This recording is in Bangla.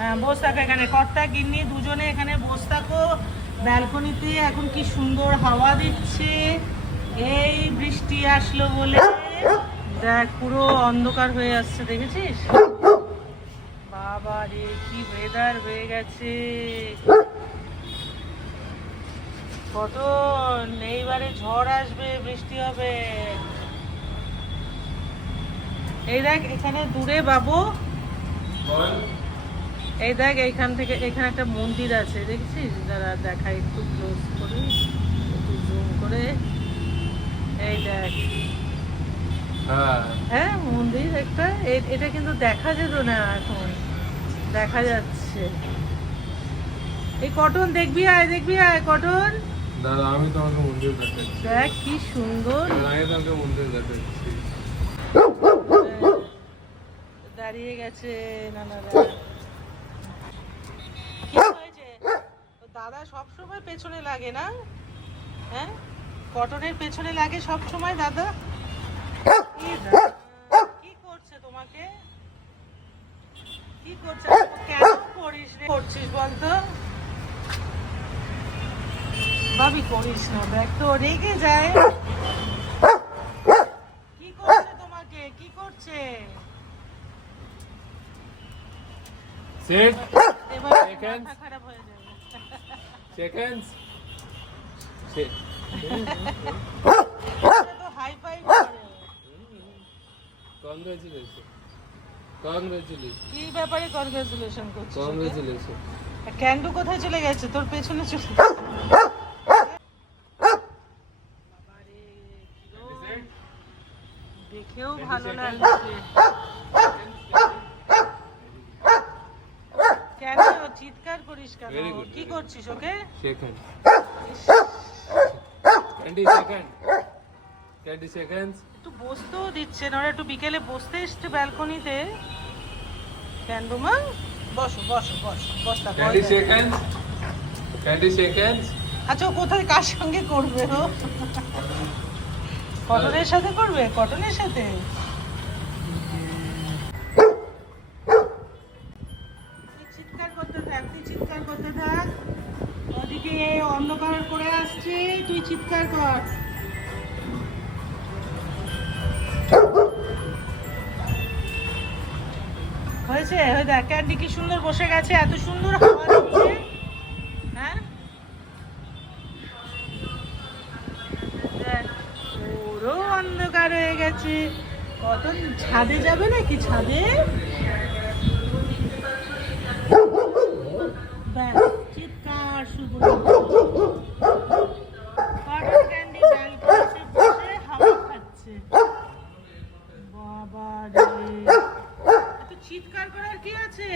হ্যাঁ বসে থাকো এখানে, কর্তা, গিন্নি, দুজনে এখানে বসে থাকো ব্যালকনিতে এখন কি সুন্দর হাওয়া দিচ্ছে। এই বৃষ্টি আসলো বলে দেখ, পুরো অন্ধকার হয়ে আসছে, দেখেছিস? বাবা রে, কি ওয়েদার হয়ে গেছে। কত এইবারে ঝড় আসবে, বৃষ্টি হবে। এই দেখ, এখানে দূরে বাবু। এই দেখ এইখান থেকে এখানে একটা মন্দির আছে দেখছিস? দাঁড়া দেখাই একটু ক্লোজ করে একটু জুম করে। এই দেখ। হ্যাঁ। হ্যাঁ মন্দির একটা এটা কিন্তু দেখা যেত না এখন। দেখা যাচ্ছে। এই কটন দেখবি আয় দেখবি আয় কটন। দাদা আমি তোমাকে মন্দির দেখাচ্ছি। দেখ কি সুন্দর। আমি তোমাকে মন্দির দেখাচ্ছি। দাঁড়িয়ে গেছে নানারা দাদা সব সময় পেছনে লাগে না? হ্যাঁ? কটনের পেছনে লাগে সব সময় দাদা? কি করছে তোমাকে? কি করছে? কেন করিস রে? করছিস বলতো? ভাবি করিস না দেখ তো রেগে যায়। কি করছে তোমাকে? কি করছে? সেট খারাপ হয়ে যাবে। কংগ্রেচুলেশন কংগ্রেচুলেশন কি ব্যাপারে করছিস? কংগ্রেচুলেশন আর ক্যান্ডু কোথায় চলে গেছে? তোর পেছনে চলে দেখেও ভালো লাগছে কেন চিৎকার করিস কেন? কি করছিস okay? Second twenty second twenty seconds একটু বসতেও দিচ্ছে না একটু বিকেলে বসতে এসছে ব্যালকনিতে। মা বসো বসো বসো বসতা টোয়েন্টি সেকেন্ডস টোয়েন্টি সেকেন্ডস আচ্ছা ও কোথায় কার সঙ্গে করবে ও? কটনের সাথে করবে? কটনের সাথে? হয়েছে? ওই দেখ ক্যান্ডি কি সুন্দর বসে গেছে, এত সুন্দর হাওয়া হ্যাঁ? অন্ধকার হয়ে গেছে। কত ছাদে যাবে নাকি ছাদে? বাবা এত চিৎকার করার কি আছে?